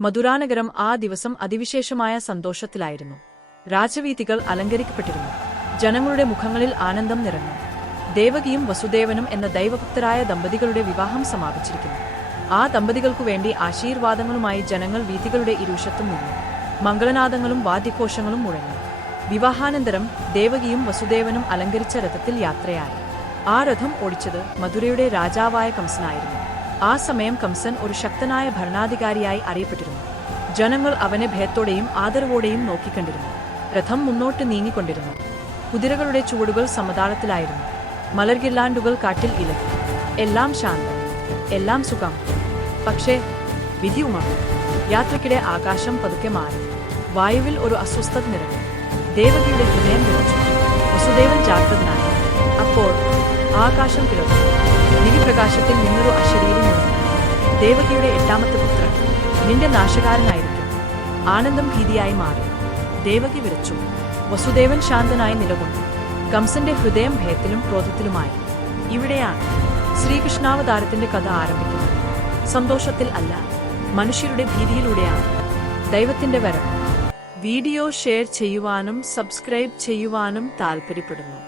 മധുരാനഗരം ആ ദിവസം അതിവിശേഷമായ സന്തോഷത്തിലായിരുന്നു. രാജവീഥികൾ അലങ്കരിക്കപ്പെട്ടിരുന്നു. ജനങ്ങളുടെ മുഖങ്ങളിൽ ആനന്ദം നിറഞ്ഞു. ദേവകിയും വസുദേവനും എന്ന ദൈവഭക്തരായ ദമ്പതികളുടെ വിവാഹം സമാപിച്ചിരിക്കുന്നു. ആ ദമ്പതികൾക്കു വേണ്ടി ആശീർവാദങ്ങളുമായി ജനങ്ങൾ വീഥികളുടെ ഇരുവശത്തും നിന്നു. മംഗളനാദങ്ങളും വാദ്യഘോഷങ്ങളും മുഴങ്ങി. വിവാഹാനന്തരം ദേവകിയും വസുദേവനും അലങ്കരിച്ച രഥത്തിൽ യാത്രയായി. ആ രഥം ഓടിച്ചത് മധുരയുടെ രാജാവായ കംസനായിരുന്നു. ആ സമയം കംസൻ ഒരു ശക്തനായ ഭരണാധികാരിയായി അറിയപ്പെട്ടിരുന്നു. ജനങ്ങൾ അവനെ ഭയത്തോടെയും ആദരവോടെയും നോക്കിക്കണ്ടിരുന്നു. രഥം മുന്നോട്ട് നീങ്ങിക്കൊണ്ടിരുന്നു. കുതിരകളുടെ ചുവടുകൾ സമതാളത്തിലായിരുന്നു. മലർഗിർലാൻഡുകൾ കാട്ടിൽ ഇലക്കി. എല്ലാം ശാന്തം, എല്ലാം സുഖം. പക്ഷേ വിധി ഉണർന്നു. യാത്രയ്ക്കിടെ ആകാശം പതുക്കെ മാറി. വായുവിൽ ഒരു അസ്വസ്ഥത നിറഞ്ഞു. ദേവകിയുടെ ഹൃദയം വിറച്ചു. വസുദേവൻ ജാഗ്രതനായി. അപ്പോൾ ആകാശം പിളർന്നു. ദിവ്യപ്രകാശത്തിൽ നിന്നൊരു അശരീരം മുഴങ്ങി. ദേവകിയുടെ 8ാമത്തെ പുത്രൻ നിന്റെ നാശകാരനായിരിക്കും. ആനന്ദം ഭീതിയായി മാറി. ദേവകി വിറച്ചു. വസുദേവൻ ശാന്തനായി നിലകൊണ്ടു. കംസന്റെ ഹൃദയം ഭയത്തിലും ക്രോധത്തിലുമായി. ഇവിടെയാണ് ശ്രീകൃഷ്ണാവതാരത്തിന്റെ കഥ ആരംഭിക്കുന്നത്. സന്തോഷത്തിൽ അല്ല, മനുഷ്യരുടെ ഭീതിയിലൂടെയാണ് ദൈവത്തിന്റെ വരവ്. വീഡിയോ ഷെയർ ചെയ്യുവാനും സബ്സ്ക്രൈബ് ചെയ്യുവാനും താൽപ്പര്യപ്പെടുന്നു.